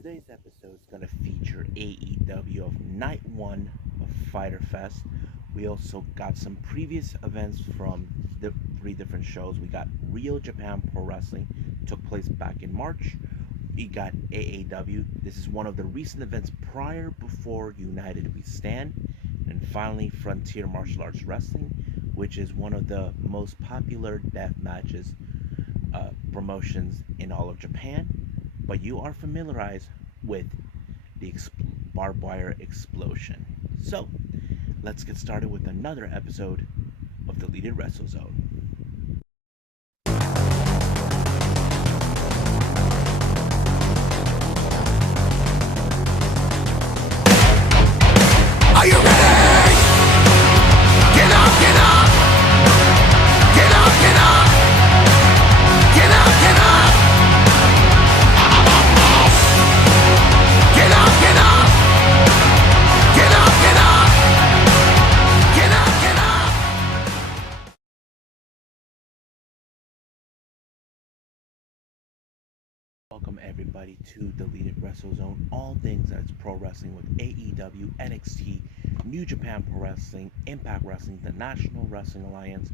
Today's episode is going to feature AEW of Night 1 of Fyter Fest. We also got some previous events from the three different shows. We got Rio Japan Pro Wrestling, took place back in March. We got AAW. This is one of the recent events before United We Stand. And finally, Frontier Martial Arts Wrestling, which is one of the most popular death matches promotions in all of Japan, but you are familiarized with the barbed wire explosion. So, let's get started with another episode of Deleted Wrestle Zone. Are you ready? Get up, get up! Get up, get up! Get up, get up! Get up, get up! Get up, get up! Get up, get up! Welcome everybody to Deleted Wrestle Zone. All things that's pro wrestling with AEW, NXT, New Japan Pro Wrestling, Impact Wrestling, the National Wrestling Alliance,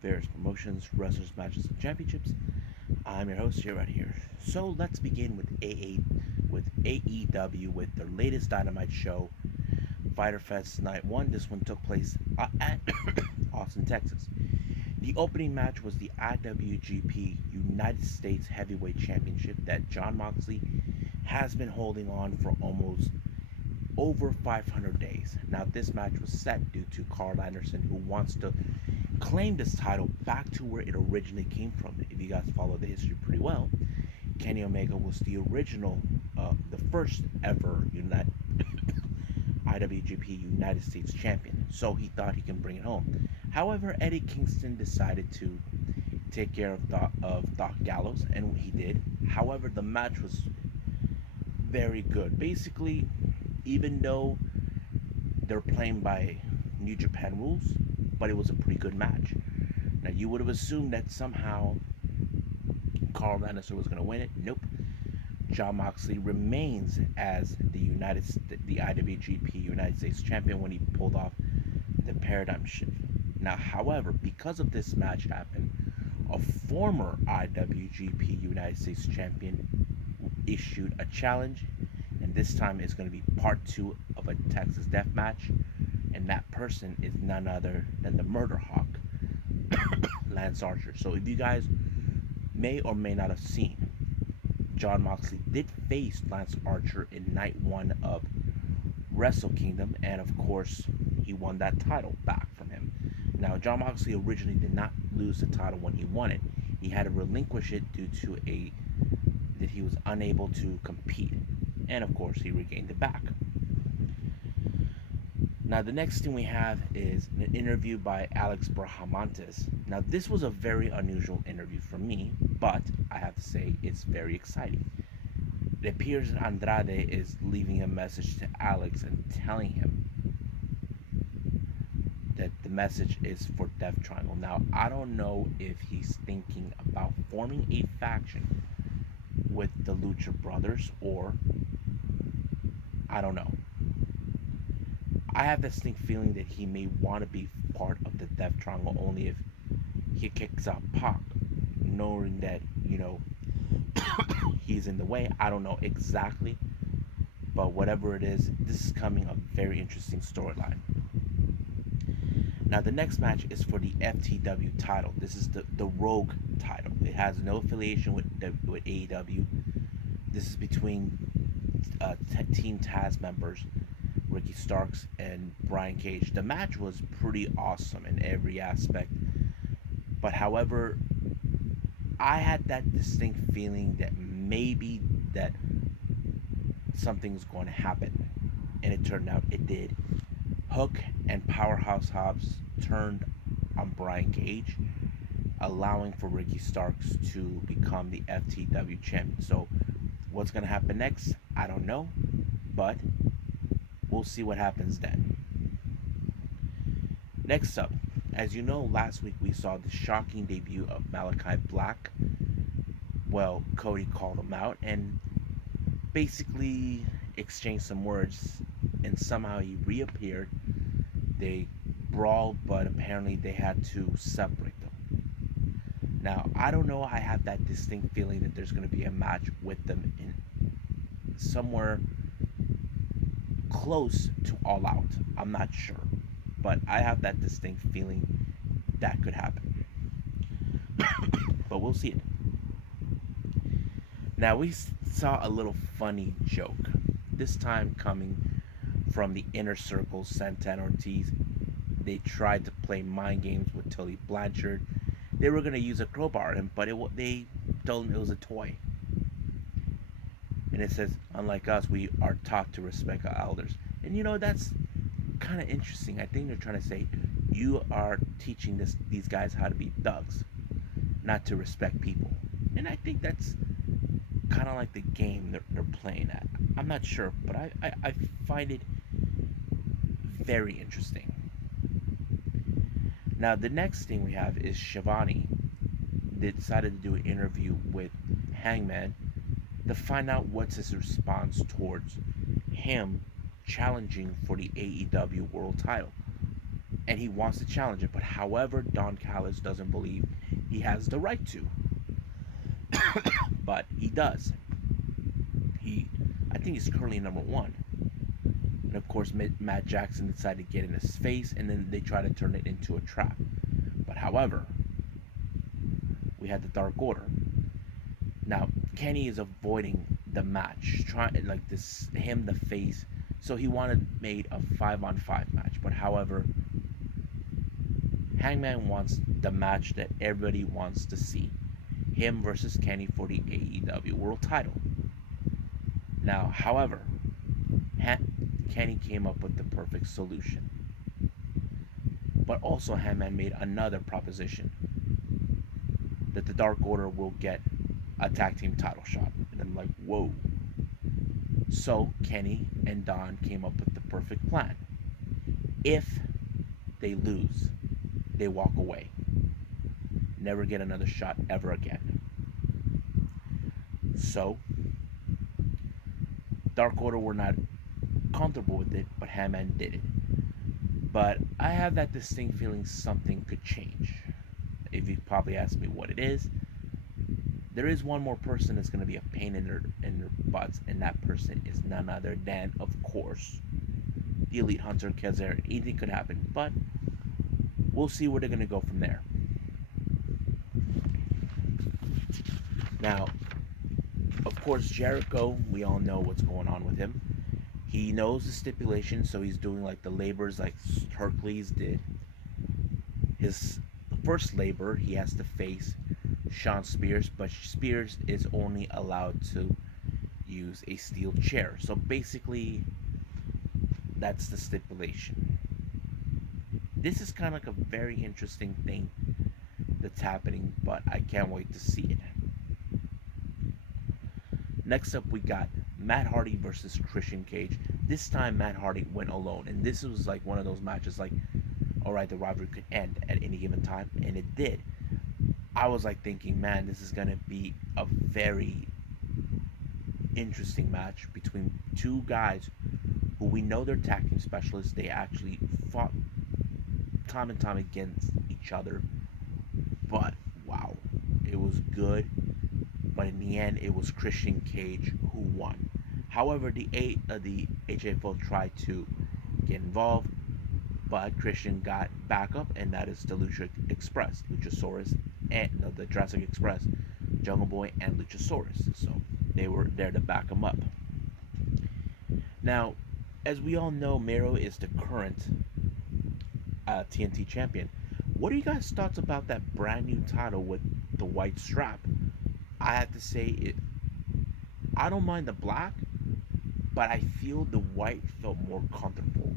various promotions, wrestlers, matches, and championships. I'm your host here right here. So let's begin with AEW with their latest Dynamite show, Fyter Fest Night 1. This one took place at Austin, Texas. The opening match was the IWGP United States Heavyweight Championship that Jon Moxley has been holding on for almost over 500 days. Now, this match was set due to Carl Anderson, who wants to claim this title back to where it originally came from. If you guys follow the history pretty well, Kenny Omega was the original, the first ever IWGP United States Champion, so he thought he can bring it home. However, Eddie Kingston decided to take care of Doc Gallows, and he did. However, the match was very good. Basically, even though they're playing by New Japan rules, but it was a pretty good match. Now, you would have assumed that somehow Carl Anderson was going to win it. Nope. Jon Moxley remains as the IWGP United States Champion when he pulled off the paradigm shift. Now, however, because of this match happened, a former IWGP United States Champion issued a challenge, and this time it's going to be part 2 of a Texas death match, and that person is none other than the Murder Hawk, Lance Archer. So if you guys may or may not have seen, Jon Moxley did face Lance Archer in Night 1 of Wrestle Kingdom, and of course, he won that title back from him. Now, Jon Moxley originally did not lose the title when he won it. He had to relinquish it due to that he was unable to compete, and of course, he regained it back. Now, the next thing we have is an interview by Alex Brahamontes. Now, this was a very unusual interview for me, but I have to say it's very exciting. It appears that Andrade is leaving a message to Alex and telling him that the message is for Death Triangle. Now, I don't know if he's thinking about forming a faction with the Lucha Brothers, or I don't know. I have this distinct feeling that he may want to be part of the Death Triangle only if he kicks out Pac, knowing that, he's in the way. I don't know exactly, but whatever it is, this is coming a very interesting storyline. Now, the next match is for the FTW title. This is the Rogue title. It has no affiliation with AEW. This is between Team Taz members Ricky Starks and Brian Cage. The match was pretty awesome in every aspect, but however, I had that distinct feeling that maybe that something's going to happen, and it turned out it did. Hook and Powerhouse Hobbs turned on Brian Cage, allowing for Ricky Starks to become the FTW champion. So what's going to happen next, I don't know, but we'll see what happens then. Next up, as you know, last week we saw the shocking debut of Malachi Black. Well, Cody called him out, and basically exchanged some words, and somehow he reappeared. They brawled, but apparently they had to separate them. Now, I don't know. I have that distinct feeling that there's going to be a match with them in somewhere close to All Out. I'm not sure, but I have that distinct feeling that could happen. But we'll see it. Now, we saw a little funny joke, this time coming from the inner circle. Santana Ortiz, they tried to play mind games with Tully Blanchard. They were going to use a crowbar on him, but they told him it was a toy. And it says, unlike us, we are taught to respect our elders. And that's kind of interesting. I think they're trying to say you are teaching these guys how to be thugs, not to respect people. And I think that's kind of like the game they're playing at. I'm not sure, but I find it very interesting. Now, the next thing we have is Shivani. They decided to do an interview with Hangman to find out what's his response towards him challenging for the AEW World Title. And he wants to challenge it, but however, Don Callis doesn't believe he has the right to. But he does. I think he's currently number one. And of course, Matt Jackson decided to get in his face, and then they try to turn it into a trap. But however, we had the Dark Order. Now, Kenny is avoiding the match, trying like this him the face. So he made a 5-on-5 match. But however, Hangman wants the match that everybody wants to see. Him versus Kenny for the AEW World Title. Now, however, Kenny came up with the perfect solution. But also Hangman made another proposition that the Dark Order will get a tag team title shot. And I'm like, whoa. So Kenny and Don came up with the perfect plan. If they lose, they walk away. Never get another shot ever again. So, Dark Order were not comfortable with it, but Hangman did it. But I have that distinct feeling something could change. If you probably ask me what it is, there is one more person that's going to be a pain in their butts, and that person is none other than, of course, the Elite Hunter Kazarian. Anything could happen, but we'll see where they're going to go from there. Now, of course, Jericho, we all know what's going on with him. He knows the stipulation, so he's doing like the labors like Hercules did. His first labor, he has to face Shawn Spears, but Spears is only allowed to use a steel chair. So basically, that's the stipulation. This is kind of like a very interesting thing that's happening, but I can't wait to see it. Next up, we got Matt Hardy versus Christian Cage. This time, Matt Hardy went alone, and this was like one of those matches like, alright, the rivalry could end at any given time, and it did. I was like thinking, man, this is going to be a very interesting match between two guys who we know they're tag team specialists. They actually fought time and time against each other. But, wow, it was good. But in the end, it was Christian Cage who won. However, the HFO tried to get involved, but Christian got backup, and that is the Luchasaurus, and the Jurassic Express, Jungle Boy, and Luchasaurus. So they were there to back him up. Now, as we all know, Miro is the current TNT champion. What are you guys' thoughts about that brand new title with the white strap? I have to say, I don't mind the black, but I feel the white felt more comfortable.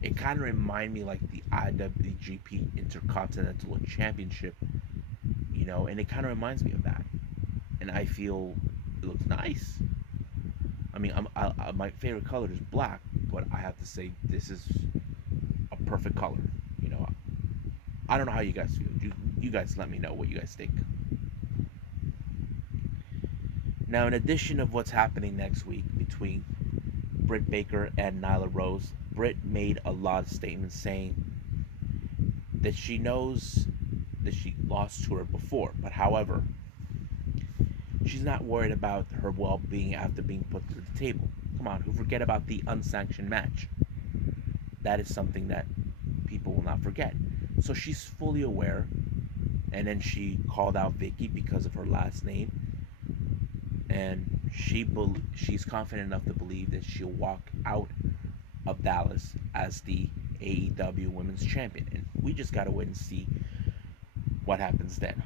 It kind of reminded me like the IWGP Intercontinental Championship, and it kind of reminds me of that. And I feel it looks nice. I mean, my favorite color is black, but I have to say this is a perfect color. I don't know how you guys feel. You guys let me know what you guys think. Now, in addition of what's happening next week between Britt Baker and Nyla Rose, Britt made a lot of statements saying that she knows that she lost to her before, but however, she's not worried about her well-being after being put through the table. Come on, who forget about the unsanctioned match? That is something that people will not forget. So she's fully aware, and then she called out Vicky because of her last name, and she's confident enough to believe that she'll walk out of Dallas as the AEW Women's Champion, and we just gotta wait and see what happens then.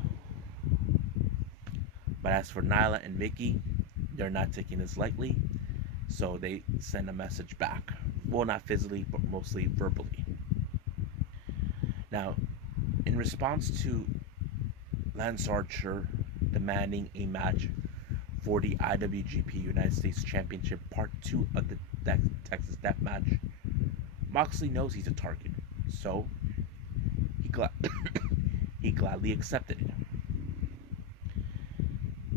But as for Nyla and Vicky, they're not taking this lightly, so they send a message back. Well, not physically, but mostly verbally. Now, in response to Lance Archer demanding a match for the IWGP United States Championship Part 2 of the Texas Death Match, Moxley knows he's a target, so he, he gladly accepted it.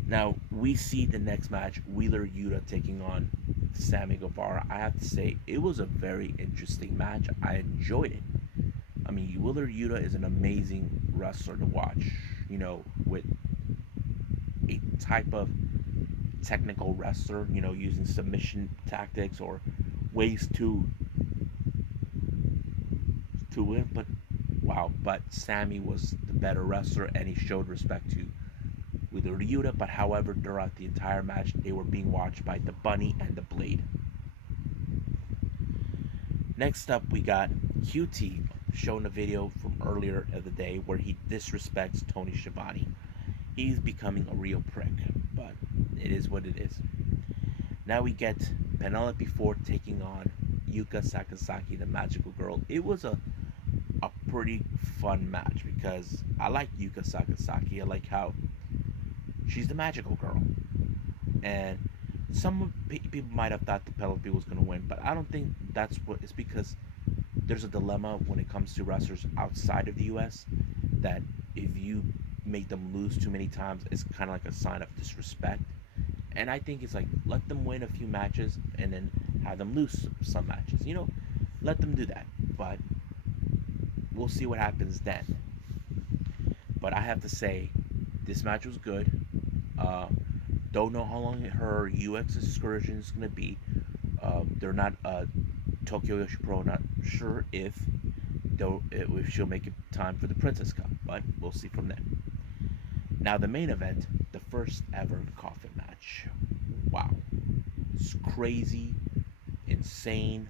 Now, we see the next match, Wheeler Yuta taking on Sammy Guevara. I have to say, it was a very interesting match. I enjoyed it. I mean, Wheeler Yuta is an amazing wrestler to watch, with a type of technical wrestler, using submission tactics or ways to win. But wow, but Sammy was the better wrestler and he showed respect to Wheeler Yuta. But however, throughout the entire match, they were being watched by the Bunny and the Blade. Next up, we got QT showing a video from earlier of the day where he disrespects Tony Schiavone. He's becoming a real prick, but it is what it is. Now we get Penelope Ford taking on Yuka Sakazaki, the magical girl. It was a pretty fun match because I like Yuka Sakazaki. I like how she's the magical girl. And some people might have thought that Penelope was going to win, but I don't think that's what. It's because there's a dilemma when it comes to wrestlers outside of the U.S. that if you make them lose too many times, it's kind of like a sign of disrespect. And I think it's like, let them win a few matches and then have them lose some matches. Let them do that. But we'll see what happens then. But I have to say, this match was good. Don't know how long her UX excursion is going to be. They're not Tokyo Yoshi Pro. Not sure if she'll make it time for the Princess Cup, but we'll see from there. Now the main event, the first ever coffin match. Wow, it's crazy, insane.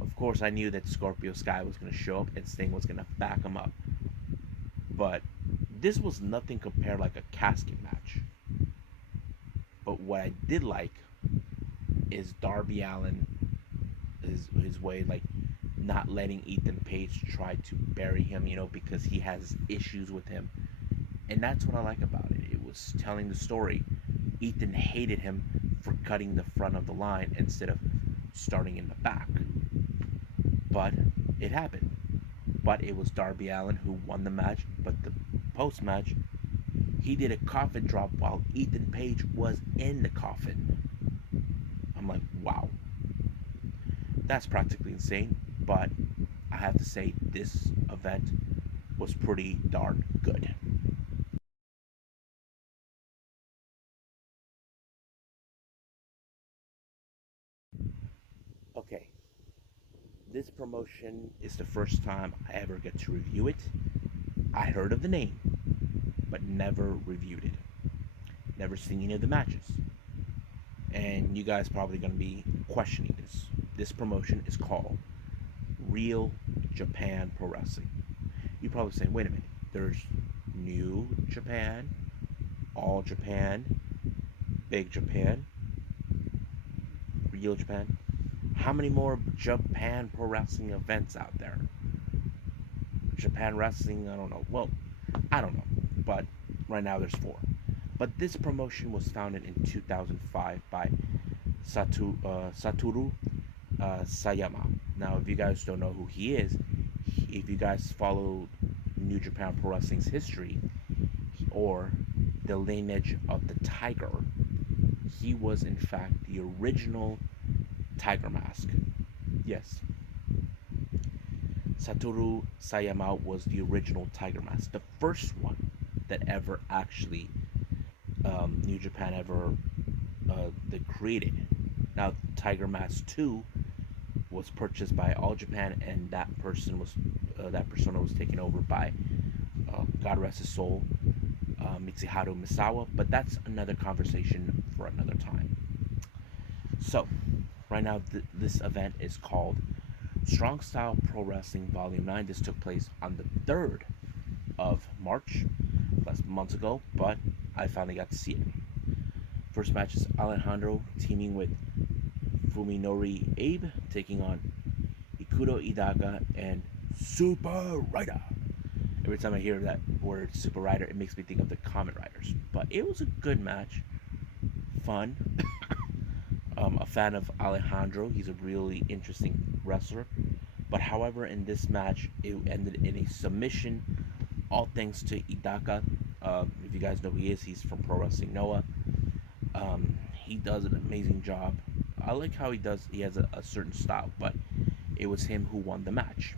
Of course, I knew that Scorpio Sky was going to show up and Sting was going to back him up, but this was nothing compared like a casket match. But what I did like is Darby Allin, his way, like not letting Ethan Page try to bury him, because he has issues with him. And that's what I like about it. It was telling the story. Ethan hated him for cutting the front of the line instead of starting in the back. But it happened. But it was Darby Allin who won the match. But the post-match, he did a coffin drop while Ethan Page was in the coffin. I'm like, wow. That's practically insane. But I have to say, this event was pretty darn good. Okay, this promotion is the first time I ever get to review it. I heard of the name, but never reviewed it. Never seen any of the matches. And you guys probably going to be questioning this. This promotion is called Real Japan Pro Wrestling. You're probably saying, wait a minute, there's New Japan, All Japan, Big Japan, Real Japan. How many more Japan Pro Wrestling events out there? Japan Wrestling, I don't know. Well, I don't know. But right now there's 4. But this promotion was founded in 2005 by Satoru Sayama. Now, if you guys don't know who he is, if you guys follow New Japan Pro Wrestling's history or the lineage of the Tiger, he was in fact the original Tiger Mask. Yes, Satoru Sayama was the original Tiger Mask, the first one that ever actually New Japan ever that created. Now, Tiger Mask 2 was purchased by All Japan, and that persona was taken over by God rest his soul, Mitsuharu Misawa. But that's another conversation for another time. So, right now, this event is called Strong Style Pro Wrestling Volume 9. This took place on the 3rd of March, last months ago, but I finally got to see it. First match is Alejandro teaming with Fuminori Abe, taking on Ikuto Idaka and Super Rider. Every time I hear that word Super Rider, it makes me think of the Kamen Riders. But it was a good match, fun. A fan of Alejandro. He's a really interesting wrestler. But however, in this match, it ended in a submission, all thanks to Idaka. If you guys know who he is, he's from Pro Wrestling Noah. He does an amazing job. I like how he has a certain style, but it was him who won the match.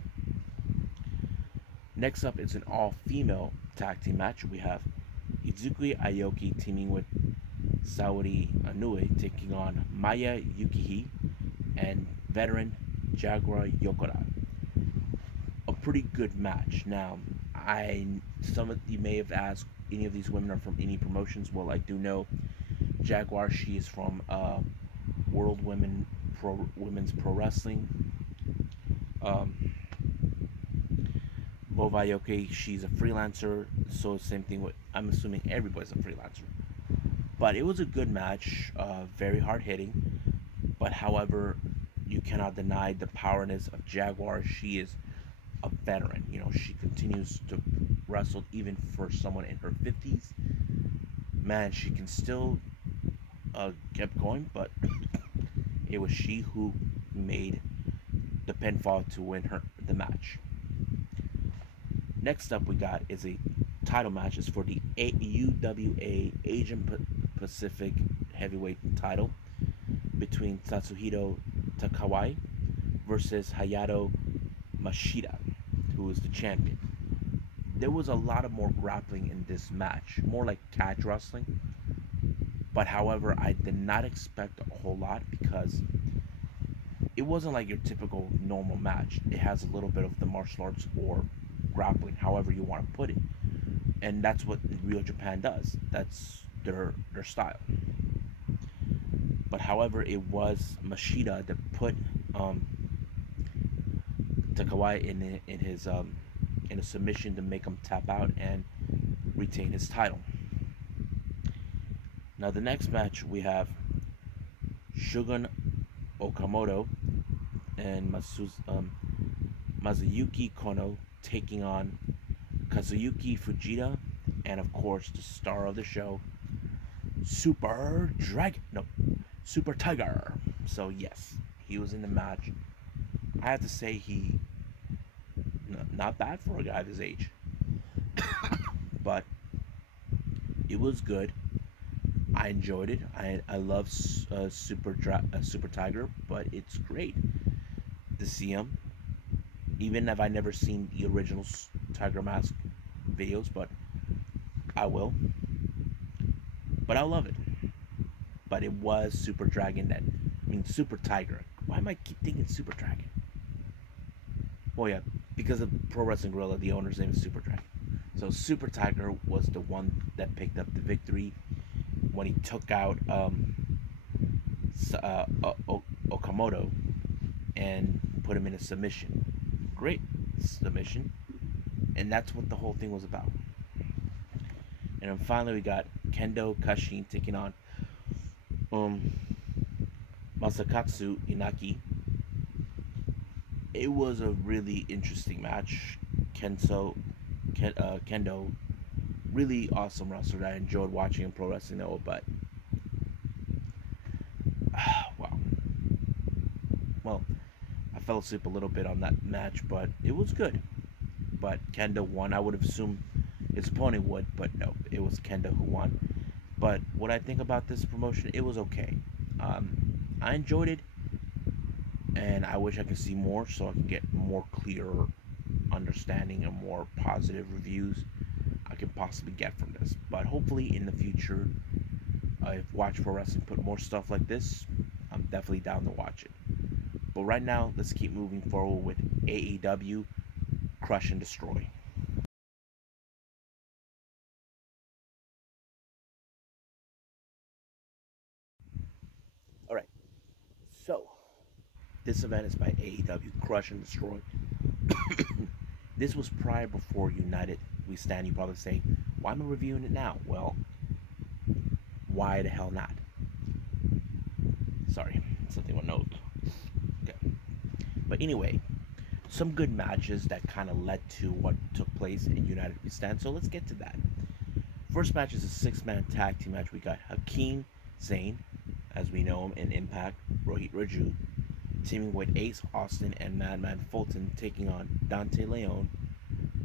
Next up, it's an all-female tag team match. We have Izuki Aoki teaming with Saori Inoue, taking on Maya Yukihi and veteran Jaguar Yokota. A pretty good match. Now, some of you may have asked, any of these women are from any promotions. Well, I do know Jaguar. She is from World Women's Pro Wrestling. Bova Yoke, she's a freelancer. So same thing with, I'm assuming everybody's a freelancer. But it was a good match, very hard hitting. But however, you cannot deny the powerness of Jaguar. She is a veteran. You know, she continues to wrestle even for someone in her 50s. Man, she can still kept going, but it was she who made the pinfall to win the match. Next up, we got is a title match. It's for the AUWA Asian Pacific Heavyweight title between Tatsuhito Takawai versus Hayato Mashida, who is the champion. There was a lot of more grappling in this match, more like catch wrestling. But however, I did not expect a whole lot because it wasn't like your typical normal match. It has a little bit of the martial arts or grappling, however you want to put it. And that's what Real Japan does. That's their style. But however, it was Mashida that put Takawai in a submission to make him tap out and retain his title. Now the next match we have Shogun Okamoto and Mazuyuki Kono taking on Kazuyuki Fujita and of course the star of the show, Super Tiger. So yes, he was in the match. I have to say he not bad for a guy of his age, but it was good. I enjoyed it. I love Super Tiger, but it's great to see him. Even if I never seen the original Tiger Mask videos, but I will. But I love it. But it was Super Tiger. Why am I keep thinking Super Dragon? Well, yeah, because of Pro Wrestling Guerrilla, the owner's name is Super Dragon. So Super Tiger was the one that picked up the victory when he took out Okamoto and put him in a submission. Great submission. And that's what the whole thing was about. And then finally we got Kendo Kashin taking on Masakatsu Inaki. It was a really interesting match. Kendo, really awesome wrestler that I enjoyed watching in Pro Wrestling Noah, but wow. Well, I fell asleep a little bit on that match, but it was good. But Kendo won. I would have assumed his opponent would, but no, it was Kendo who won. But what I think about this promotion, it was okay. I enjoyed it, and I wish I could see more so I can get more clearer understanding and more positive reviews I can possibly get from this. But hopefully in the future, if Watch Pro Wrestling put more stuff like this, I'm definitely down to watch it. But right now, let's keep moving forward with AEW Crush and Destroy. All right, so this event is by AEW Crush and Destroy. This was prior before United We Stand. You probably say, why am I reviewing it now? Well, why the hell not? Sorry, something went note. Okay. But anyway, some good matches that kind of led to what took place in United We Stand. So let's get to that. First match is a six-man tag team match. We got Hakeem Zayn, as we know him in Impact, Rohit Raju, teaming with Ace Austin and Madman Fulton, taking on Dante Leon,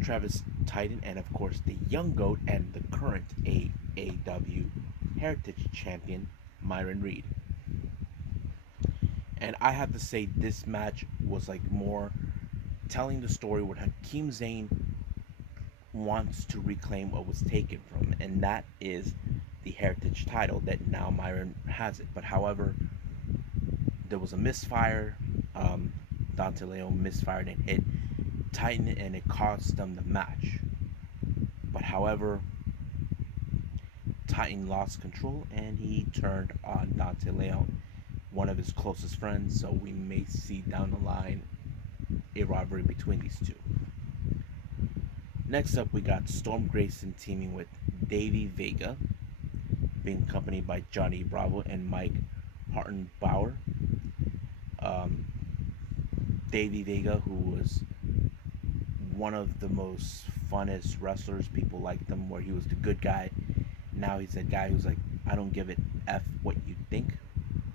Travis Titan, and of course the young goat and the current AAW Heritage Champion, Myron Reed. And I have to say, this match was like more telling the story where Hakeem Zayn wants to reclaim what was taken from him, and that is the Heritage title that now Myron has it. But however, there was a misfire. Dante Leon misfired and hit Titan, and it cost them the match. But however, Titan lost control and he turned on Dante Leon, one of his closest friends. So we may see down the line a rivalry between these two. Next up, we got Storm Grayson teaming with Davey Vega, being accompanied by Johnny Bravo and Mike Hartenbauer. Um, Davey Vega, who was one of the most funnest wrestlers, people liked him, where he was the good guy. Now he's a guy who's like, I don't give it F what you think.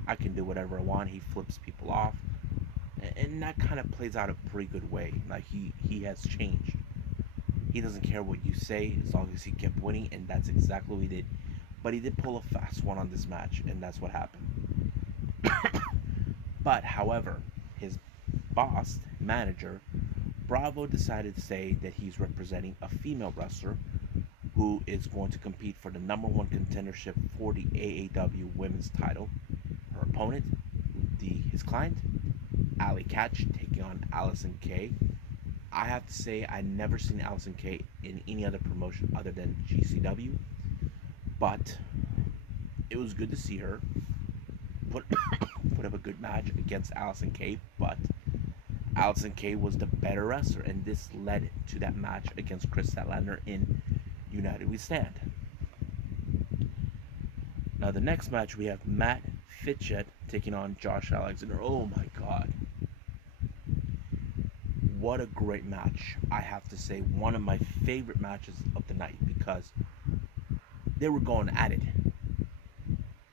I can do whatever I want. He flips people off. And that kind of plays out a pretty good way. Like, he has changed. He doesn't care what you say as long as he kept winning, and that's exactly what he did. But he did pull a fast one on this match, and that's what happened. But, however, his boss, manager, Bravo, decided to say that he's representing a female wrestler who is going to compete for the number one contendership for the AAW women's title. Her opponent, his client, Ali Catch, taking on Allison Kay. I have to say, I never seen Allison Kay in any other promotion other than GCW, but it was good to see her put put up a good match against Allison Kay. But Allison Kay was the better wrestler, and this led to that match against Chris Statlander in United We Stand. Now the next match, we have Matt Fitchett taking on Josh Alexander. Oh my god. What a great match. I have to say, one of my favorite matches of the night, because they were going at it.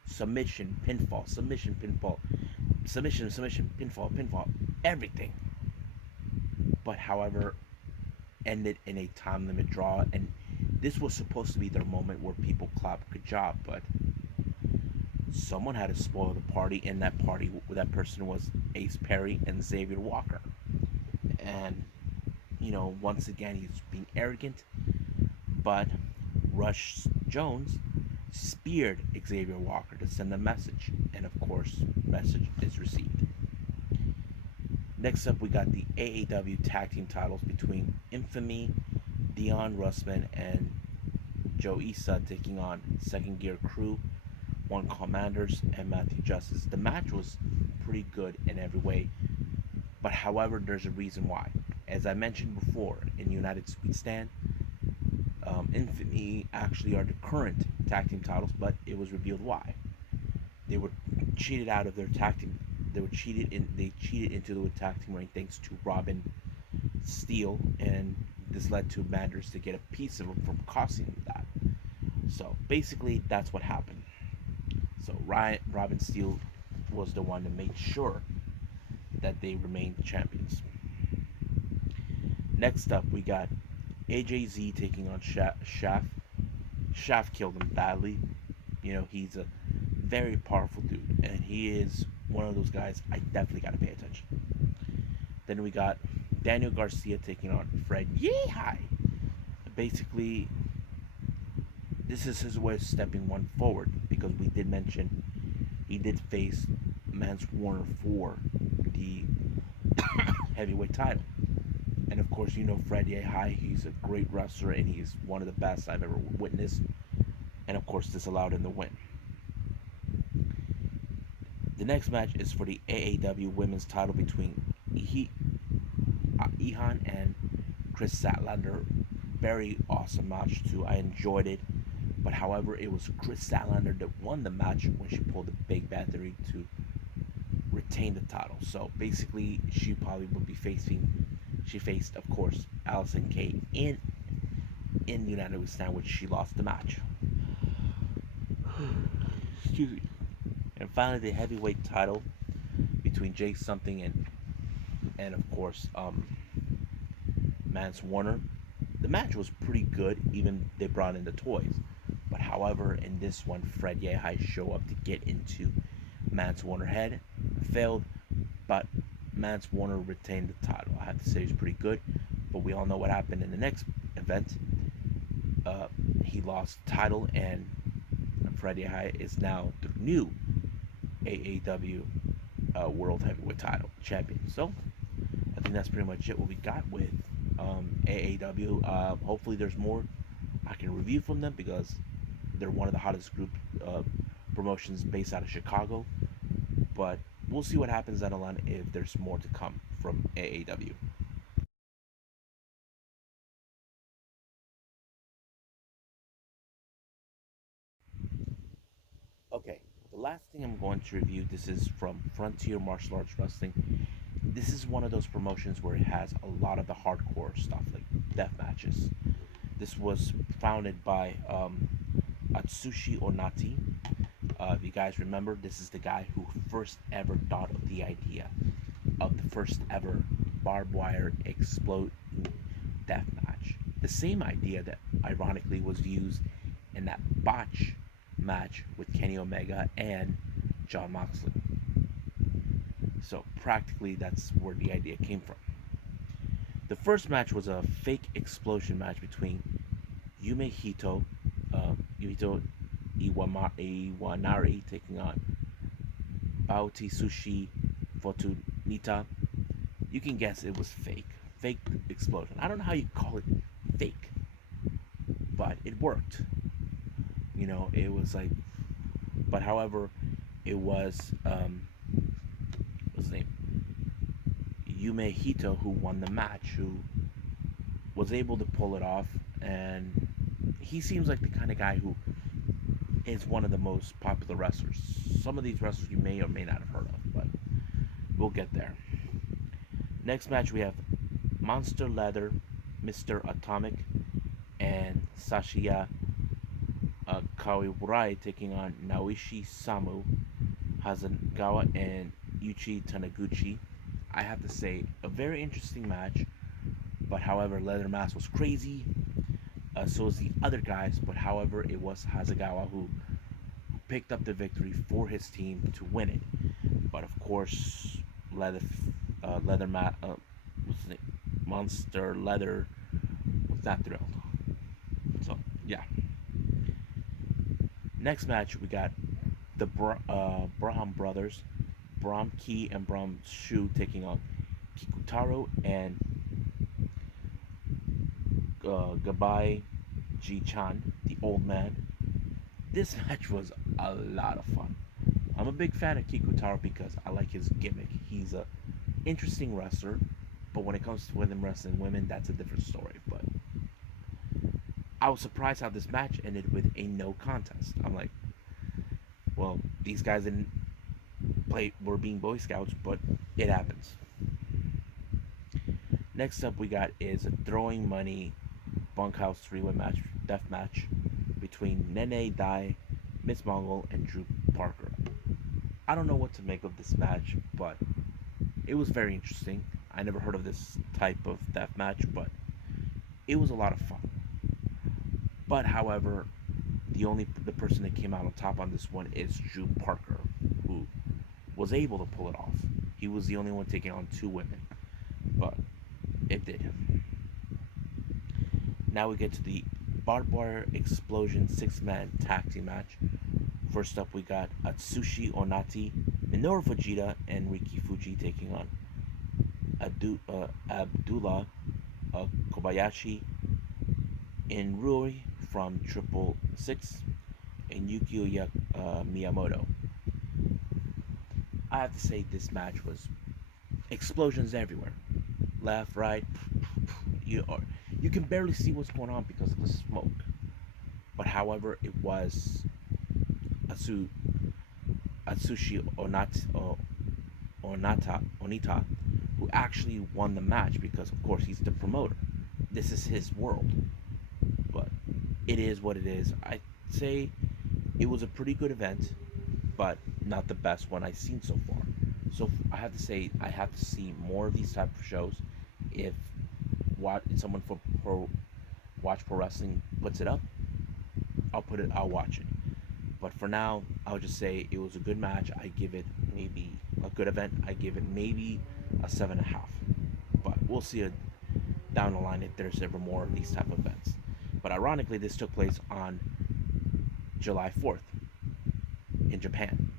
Submission, pinfall, submission, pinfall, submission, submission, pinfall, pinfall, everything. But however, ended in a time limit draw, and this was supposed to be their moment where people clap, good job, but someone had to spoil the party, and that person was Ace Perry and Xavier Walker. And once again, he's being arrogant, but Rush Jones speared Xavier Walker to send a message, and of course, message is received. Next up, we got the AAW tag team titles between Infamy, Dion Russman, and Joe Issa, taking on Second Gear Crew, One Commanders, and Matthew Justice. The match was pretty good in every way, but however, there's a reason why. As I mentioned before, in United We Stand, Infamy actually are the current tag team titles, but it was revealed why. They were cheated out of their tag team. They cheated into the tag team ring thanks to Robin Steele, and this led to Manders to get a piece of them from costing them that. So basically, that's what happened. So Robin Steele was the one that made sure that they remained champions. Next up, we got AJZ taking on Shaft. Shaft killed him badly, He's a very powerful dude, and he is one of those guys I definitely got to pay attention. Then we got Daniel Garcia taking on Fred Yehi. Basically, this is his way of stepping one forward because we did mention he did face Mance Warner for the heavyweight title. And of course, Fred Yehi, he's a great wrestler and he's one of the best I've ever witnessed. And of course, this allowed him to win. The next match is for the AAW Women's title between Ihan and Chris Statlander. Very awesome match too. I enjoyed it. But however, it was Chris Statlander that won the match when she pulled the big battery to retain the title. So basically, she probably would be facing. She faced, of course, Allison Kay in United We Stand, which she lost the match. Excuse me. And finally, the heavyweight title between Jay Something and of course Mance Warner. The match was pretty good, even they brought in the toys. But however, in this one, Fred Yehi showed up to get into Mance Warner head, failed, but Mance Warner retained the title. I have to say it's pretty good, but we all know what happened in the next event. He lost the title, and Fred Yehi is now the new AAW World Heavyweight Title champion. So I think that's pretty much it. What we got with AAW. Hopefully, there's more I can review from them because they're one of the hottest group promotions based out of Chicago. But we'll see what happens down the line if there's more to come from AAW. Okay, the last thing I'm going to review, this is from Frontier Martial Arts Wrestling. This is one of those promotions where it has a lot of the hardcore stuff, like death matches. This was founded by Atsushi Onati. If you guys remember, this is the guy who first ever thought of the idea of the first ever barbed wire explode death match. The same idea that ironically was used in that botch match with Kenny Omega and Jon Moxley. So practically that's where the idea came from. The first match was a fake explosion match between Yumehito Iwanari taking on Baoti Sushi Fortunita. You can guess it was fake. Fake explosion. I don't know how you call it fake, but it worked. It was like, but however, it was, what's his name? Yumehito who won the match, who was able to pull it off, and he seems like the kind of guy who is one of the most popular wrestlers. Some of these wrestlers you may or may not have heard of, but we'll get there. Next match we have Monster Leather, Mr. Atomic, and Sashiya Kawaurai taking on Naoshi Samu, Hasegawa, and Yuchi Taniguchi. I have to say, a very interesting match, but however, Leather Mask was crazy. So was the other guys, but however, it was Hasegawa who picked up the victory for his team to win it. But of course, Monster Leather was not thrilled. So yeah. Next match we got the Braham brothers, Brahm Ki and Brahm Shu taking on Kikutaro and Gabai Ji-chan, the old man. This match was a lot of fun. I'm a big fan of Kikutaro because I like his gimmick. He's a interesting wrestler, but when it comes to him wrestling women, that's a different story. But I was surprised how this match ended with a no contest. I'm like, well, these guys didn't were being Boy Scouts, but it happens. Next up we got is a throwing money bunkhouse three-way match, death match between Nene Dai, Miss Mongol, and Drew Parker. I don't know what to make of this match, but it was very interesting. I never heard of this type of death match, but it was a lot of fun. But however, the person that came out on top on this one is Drew Parker, who was able to pull it off. He was the only one taking on two women, but it did. Now we get to the barbed wire explosion six-man tag team match. First up, we got Atsushi Onati, Minoru Fujita, and Riki Fuji taking on Abdullah Kobayashi, Inrui from Triple Six, and Yukio Miyamoto. I have to say this match was explosions everywhere, left, right. You can barely see what's going on because of the smoke. But however, it was Atsushi Onita who actually won the match because, of course, he's the promoter. This is his world. But it is what it is. I'd say it was a pretty good event, but not the best one I've seen so far. So I have to say I have to see more of these type of shows. If someone from Watch Pro Wrestling puts it up, I'll watch it. But for now, I'll just say it was a good match. I give it maybe a good event. I give it maybe a 7.5. But we'll see it down the line if there's ever more of these type of events. But ironically, this took place on July 4th in Japan,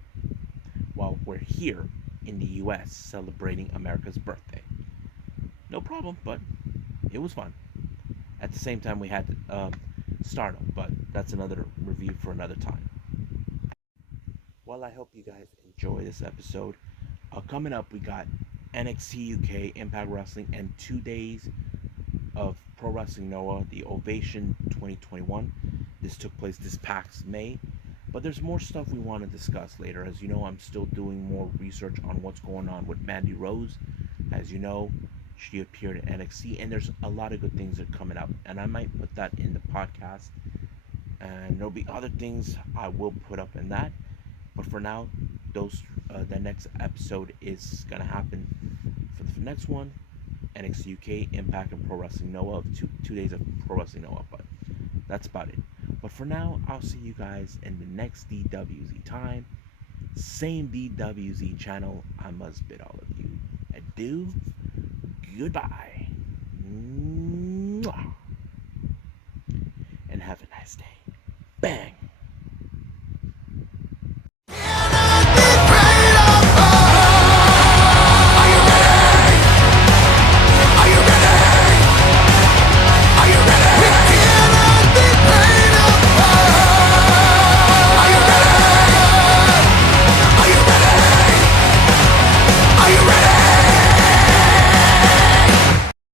while we're here in the U.S. celebrating America's birthday. No problem, but it was fun. At the same time, we had Stardom, but that's another review for another time. Well, I hope you guys enjoy this episode. Coming up, we got NXT UK, Impact Wrestling, and 2 days of Pro Wrestling Noah, the Ovation 2021. This took place this past May, but there's more stuff we want to discuss later. As you know, I'm still doing more research on what's going on with Mandy Rose. As you know, she appeared in NXT, and there's a lot of good things that are coming up, and I might put that in the podcast. And there'll be other things I will put up in that. But for now, the next episode is gonna happen for the next one. NXT UK, Impact, and Pro Wrestling Noah of 2 days of Pro Wrestling Noah. But that's about it. But for now, I'll see you guys in the next DWZ time. Same DWZ channel. I must bid all of you adieu. Goodbye. Mwah. And have a nice day. Bang.